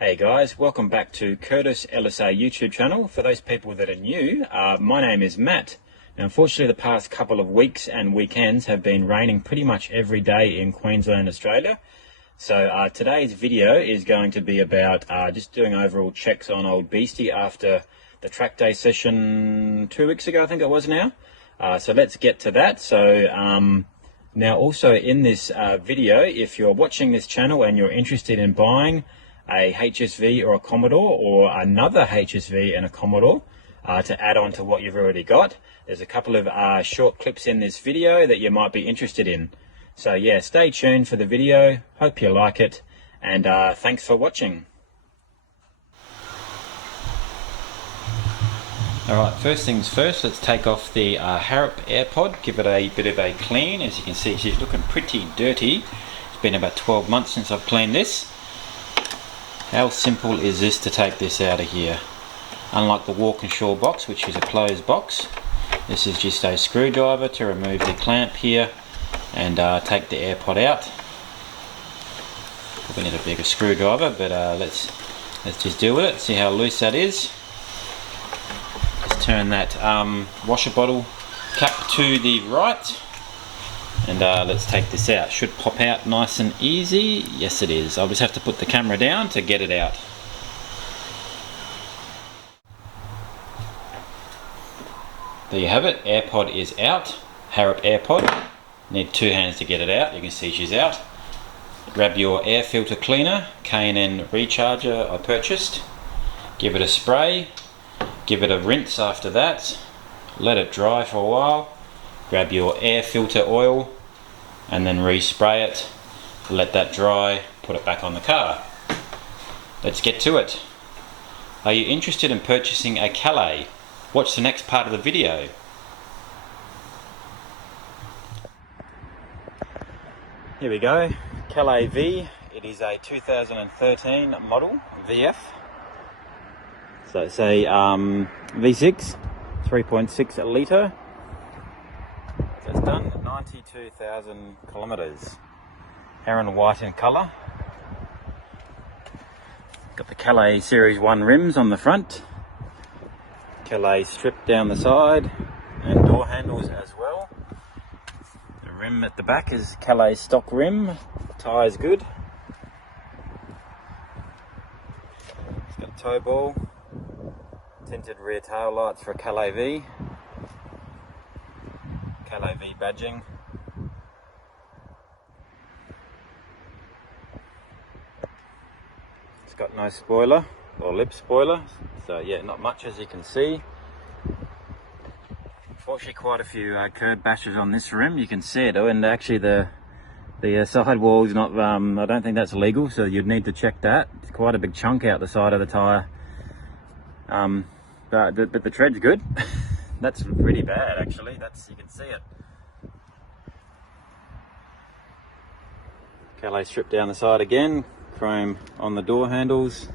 Hey guys, welcome back to Curtis LSA YouTube channel. For those people that are new, my name is Matt. Now, unfortunately, the past couple of weeks and weekends have been raining pretty much every day in Queensland, Australia. So today's video is going to be about just doing overall checks on old Beastie after the track day session 2 weeks ago, I think it was now. So let's get to that. So now also in this video, if you're watching this channel and you're interested in buying a HSV or a Commodore, or another HSV and a Commodore to add on to what you've already got, there's a couple of short clips in this video that you might be interested in. So yeah, stay tuned for the video, hope you like it, and thanks for watching. Alright, first things first, let's take off the Harrop AirPod, give it a bit of a clean. As you can see, she's looking pretty dirty. It's been about 12 months since I've cleaned this. How simple is this to take this out of here? Unlike the Walkinshaw box, which is a closed box, this is just a screwdriver to remove the clamp here and take the AirPod out. Probably need a bigger screwdriver, but let's just deal with it, see how loose that is. Just turn that washer bottle cap to the right, and let's take this out. Should pop out nice and easy. Yes, it is. I'll just have to put the camera down to get it out. There you have it. AirPod is out. Harrop AirPod. Need two hands to get it out. You can see she's out. Grab your air filter cleaner, K&N recharger I purchased. Give it a spray. Give it a rinse after that. Let it dry for a while. Grab your air filter oil and then respray it. Let that dry, put it back on the car. Let's get to it. Are you interested in purchasing a Calais? Watch the next part of the video. Here we go, Calais V. It is a 2013 model VF. So it's a V6, 3.6 litre. It's done 92,000 kilometres. Heron white in colour. Got the Calais Series 1 rims on the front. Calais strip down the side and door handles as well. The rim at the back is Calais stock rim. Tyre's good. It's got a tow ball. Tinted rear tail lights for a Calais V. Calais V badging. It's got no spoiler or lip spoiler, so yeah, not much as you can see. Unfortunately, quite a few curb bashes on this rim. You can see it, and actually the sidewall is not. I don't think that's legal, so you'd need to check that. It's quite a big chunk out the side of the tyre. But the tread's good. That's pretty bad actually. You can see it. Calais strip down the side again. Chrome on the door handles.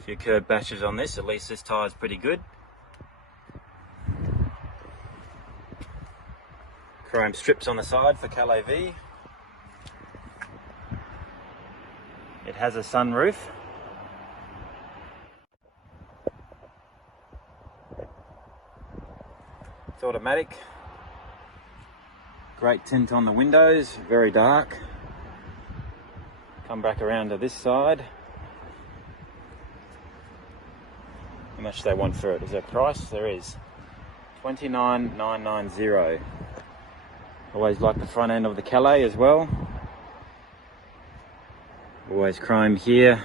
A few curb bashes on this. At least this tyre's pretty good. Chrome strips on the side for Calais V. It has a sunroof. It's automatic. Great tint on the windows, very dark. Come back around to this side. How much do they want for it? Is there a price? There is. $29,990. Always like the front end of the Calais as well. Always chrome here,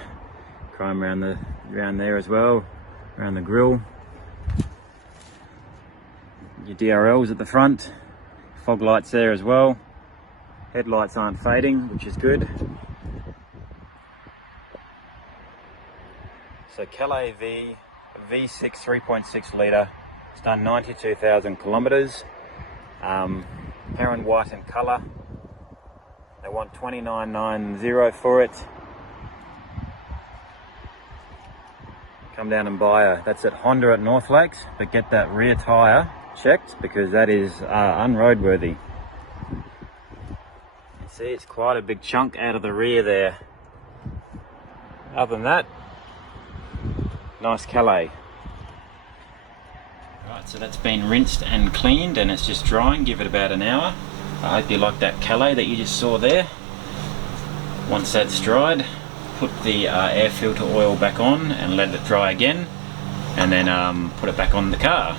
chrome around there as well, around the grille. Your DRLs at the front, fog lights there as well. Headlights aren't fading, which is good. So Calais V, V6 3.6 litre, it's done 92,000 kilometres. Heron white in colour. They want $29,990 for it. Come down and buy that's at Honda at North Lakes, but get that rear tyre checked because that is unroadworthy. You see, it's quite a big chunk out of the rear there. Other than that, nice Calais. Right, so that's been rinsed and cleaned and it's just drying. Give it about an hour. I hope you like that Calais that you just saw there. Once that's dried, put the air filter oil back on and let it dry again, and then put it back on the car.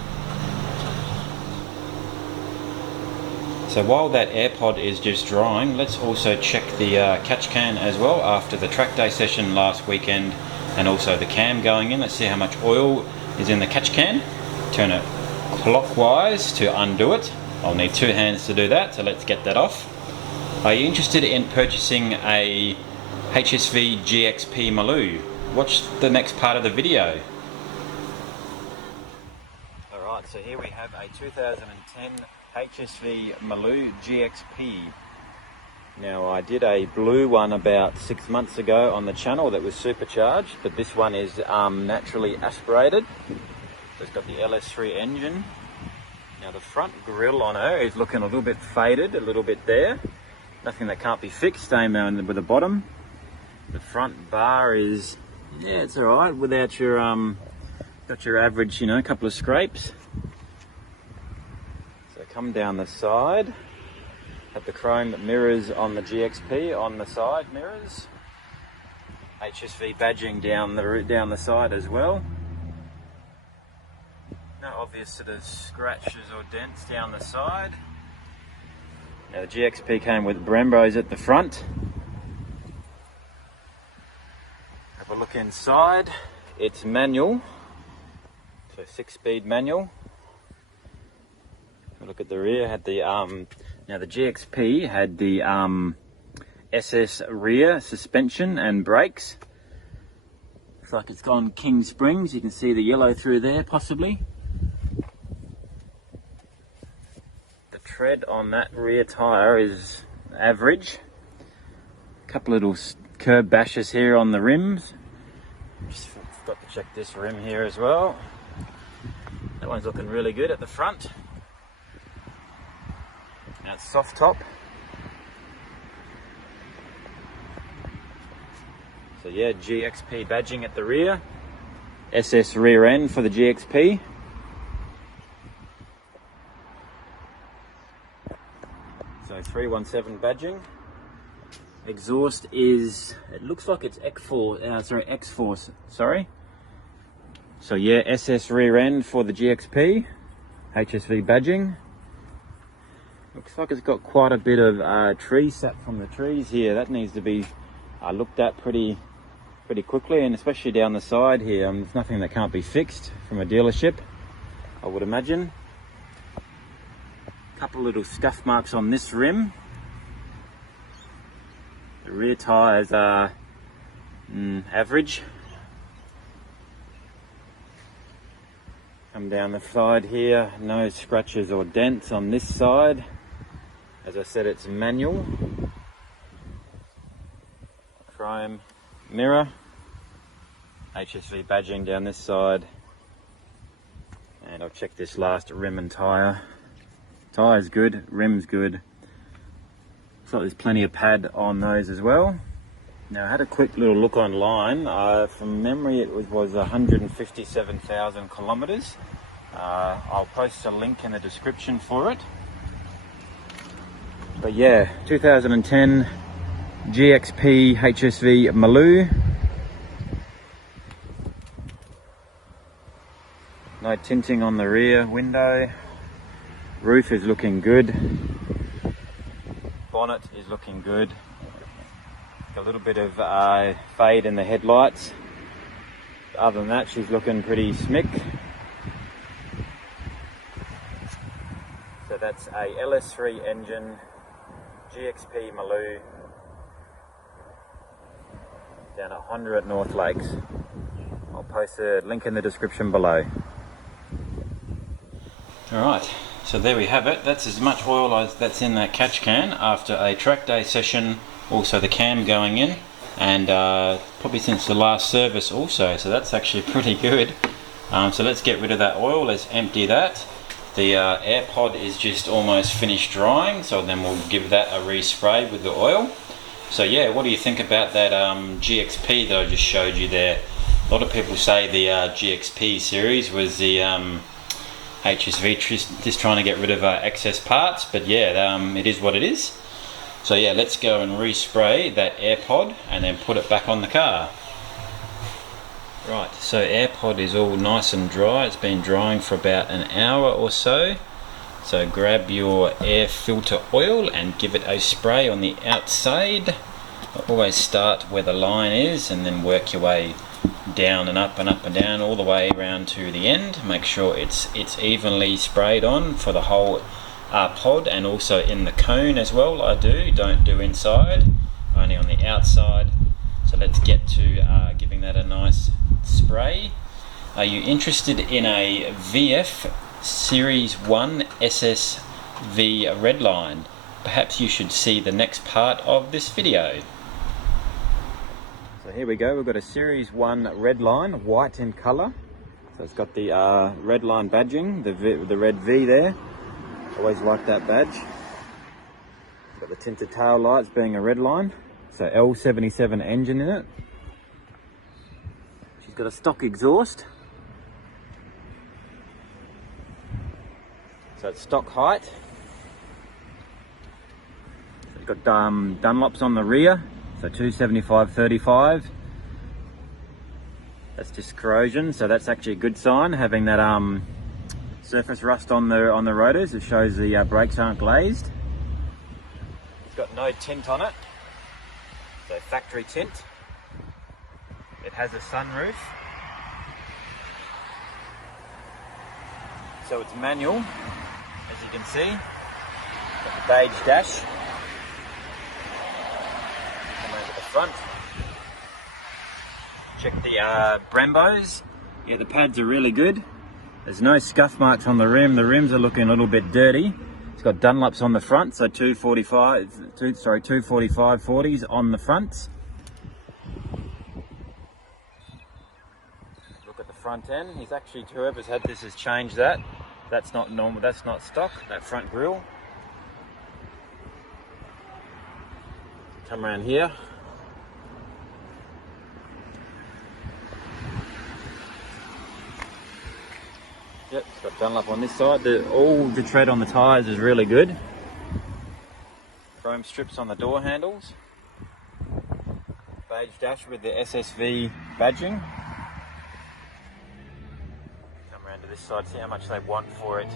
So while that AirPod is just drying, let's also check the catch can as well after the track day session last weekend, and also the cam going in. Let's see how much oil is in the catch can. Turn it clockwise to undo it. I'll need 2 hands to do that, so let's get that off. Are you interested in purchasing a HSV GXP Maloo? Watch the next part of the video. Alright, so here we have a 2010 HSV Maloo GXP. Now I did a blue one about 6 months ago on the channel that was supercharged, but this one is naturally aspirated. So it's got the LS3 engine. Now the front grille on her is looking a little bit faded, a little bit there. Nothing that can't be fixed, same with the bottom. The front bar is, yeah, it's alright without your, got your average, you know, couple of scrapes. So come down the side, have the chrome mirrors on the GXP on the side mirrors. HSV badging down the side as well. No obvious sort of scratches or dents down the side. Now the GXP came with Brembos at the front. Have a look inside. It's manual, so 6-speed manual. Have a look at the rear. Had the now the GXP had the SS rear suspension and brakes. Looks like it's gone King Springs. You can see the yellow through there, possibly. Tread on that rear tyre is average. A couple little curb bashes here on the rims. Just forgot to check this rim here as well. That one's looking really good at the front. Now it's soft top. So yeah, GXP badging at the rear. SS rear end for the GXP. So 317 badging. Exhaust is, it looks like it's X-Force, sorry. So yeah, SS rear end for the GXP, HSV badging. Looks like it's got quite a bit of tree sap from the trees here. That needs to be looked at pretty quickly, and especially down the side here. There's nothing that can't be fixed from a dealership, I would imagine. Couple little scuff marks on this rim. The rear tyres are average. Come down the side here, no scratches or dents on this side. As I said, it's manual. Chrome mirror. HSV badging down this side. And I'll check this last rim and tyre. Tyre's good, rim's good. Looks like there's plenty of pad on those as well. Now I had a quick little look online. From memory it was 157,000 kilometres. I'll post a link in the description for it. But yeah, 2010 GXP HSV Maloo. No tinting on the rear window. Roof is looking good. Bonnet is looking good. A little bit of fade in the headlights. Other than that, she's looking pretty smick. So that's a LS3 engine GXP Maloo down at Honda at North Lakes. I'll post a link in the description below. Alright, so there we have it. That's as much oil as that's in that catch can after a track day session, also the cam going in, and probably since the last service also, so that's actually pretty good. So let's get rid of that oil, let's empty that. The AirPod is just almost finished drying, so then we'll give that a respray with the oil. So yeah, what do you think about that GXP that I just showed you there? A lot of people say the GXP series was the HSV just trying to get rid of excess parts, but yeah, it is what it is. So yeah, let's go and respray that AirPod and then put it back on the car. Right, so AirPod is all nice and dry. It's been drying for about an hour or so. So grab your air filter oil and give it a spray on the outside. Always start where the line is and then work your way down and up and up and down all the way around to the end. Make sure it's evenly sprayed on for the whole pod and also in the cone as well. Don't do inside, only on the outside. So let's get to giving that a nice spray. Are you interested in a VF Series 1 HSV redline? Perhaps you should see the next part of this video. So here we go, we've got a Series 1 redline, white in colour. So it's got the redline badging, the red V there. Always like that badge. It's got the tinted tail lights being a redline. So L77 engine in it. She's got a stock exhaust. So it's stock height. It's got Dunlops on the rear. So 275/35. That's just corrosion. So that's actually a good sign, having that surface rust on the rotors. It shows the brakes aren't glazed. It's got no tint on it. So factory tint. It has a sunroof. So it's manual, as you can see. Got the beige dash. Come over the front. Check the Brembos. Yeah, the pads are really good. There's no scuff marks on the rim. The rims are looking a little bit dirty. It's got Dunlops on the front, so 245/40s on the front. Look at the front end. He's actually, whoever's had this has changed that. That's not normal, that's not stock, that front grille. Come around here. Yep, it's got Dunlop on this side. All the tread on the tyres is really good. Chrome strips on the door handles. Beige dash with the SSV badging. Come around to this side, see how much they want for it.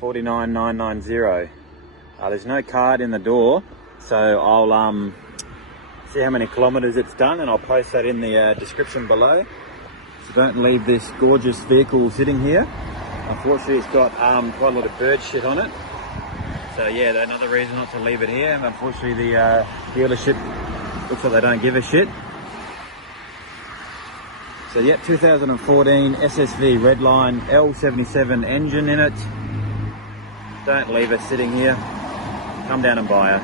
$49,990. There's no card in the door, so I'll see how many kilometres it's done and I'll post that in the description below. So don't leave this gorgeous vehicle sitting here. Unfortunately it's got quite a lot of bird shit on it. So yeah, another reason not to leave it here. And unfortunately the dealership looks like they don't give a shit. So yeah, 2014 SSV redline L77 engine in it. Don't leave it sitting here. Come down and buy it.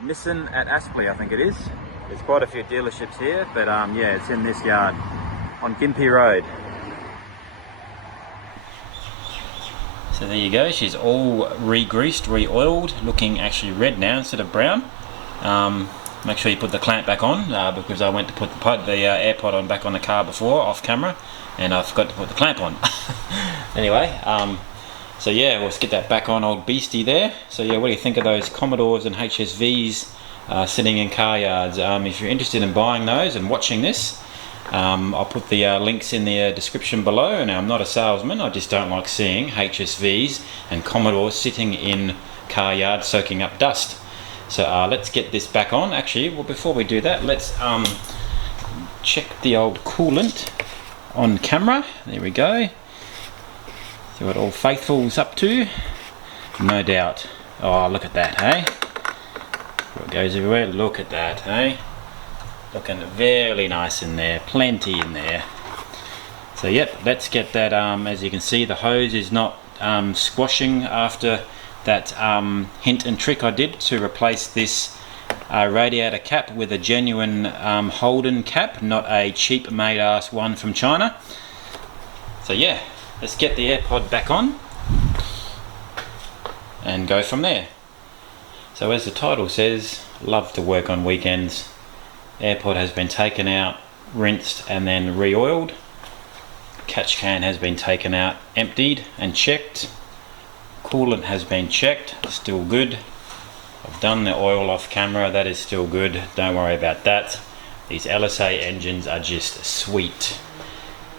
At Nissan at Aspley, I think it is. There's quite a few dealerships here, but yeah, it's in this yard on Gympie Road. So there you go, she's all re-greased, re-oiled, looking actually red now instead of brown. Make sure you put the clamp back on because I went to put the AirPod on back on the car before off camera and I forgot to put the clamp on. Anyway, so yeah, let's get that back on old beastie there. So yeah, what do you think of those Commodores and HSVs sitting in car yards? If you're interested in buying those and watching this, I'll put the links in the description below. Now, I'm not a salesman, I just don't like seeing HSVs and Commodores sitting in car yards soaking up dust. So let's get this back on. Actually, well, before we do that, let's check the old coolant on camera. There we go. See what Old Faithful's up to. No doubt. Oh, look at that, hey? What goes everywhere? Look at that, hey? Looking very nice in there. Plenty in there. So, yep, let's get that. As you can see, the hose is not squashing after that hint and trick I did to replace this radiator cap with a genuine Holden cap, not a cheap made ass one from China. So yeah, let's get the AirPod back on and go from there. So as the title says, love to work on weekends. AirPod has been taken out, rinsed and then re-oiled. Catch can has been taken out, emptied and checked. Coolant has been checked, still good. I've done the oil off camera, that is still good, don't worry about that. These LSA engines are just sweet.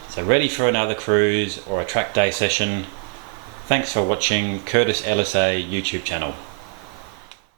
So ready for another cruise or a track day session. Thanks for watching Curtis LSA YouTube channel.